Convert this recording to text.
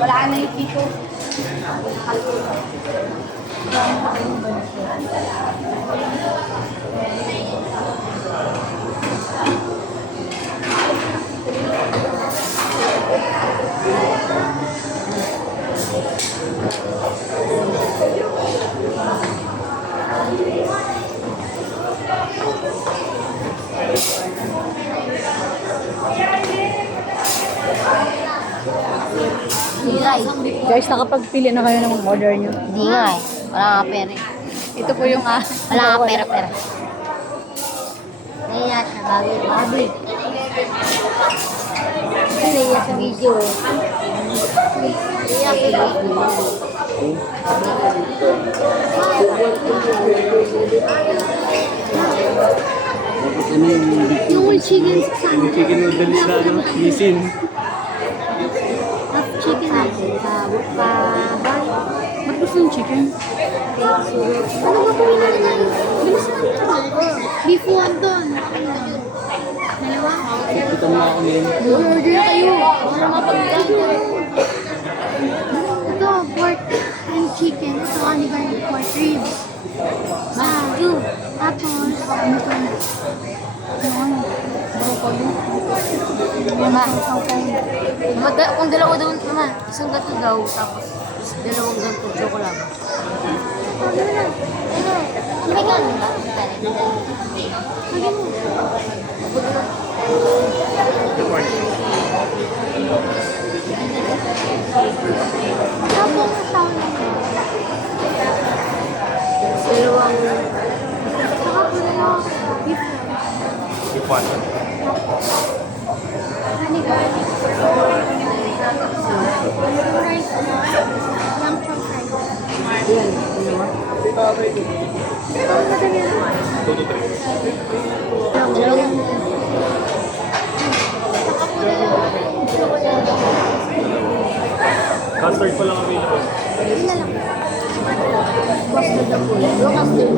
Wala na yung pito. Guys, nakapagpili na kayo ng order nyo. Hindi nga eh. Wala nga pera eh. Ito po yung Wala nga pera. Naiya siya, babi. Naiya sa video. Naiya sa video. Yung chicken sa Chicken noodles na ano, misin. chicken natin sa bahay. Ba't gusto yung chicken? Ano ba po yun natin? Bilis natin. Beef wonton. Dalawa. Ito mo ako ngayon. Order na kayo. Para mapagkain. Ito, pork and chicken. Ito, ano ba yung pork ribs? Yun. Tapos, ano ito? Ano? Broccoli. Mama. Kung dalawa daw, mama, isang gato daw, tapos dalawang ganto, joke lang. Ano na? May gano'n ba? Lagyan mo. Tapos, tawag na. Dalawang... Saka po dalawang beef. Ipon. Honey garlic. Rice. Lamb chop rice. Yan. Ano mo? Dalawang... Saka po dalawang... Custard pa lang available. Yun na lang. Custard na po yan. Custard.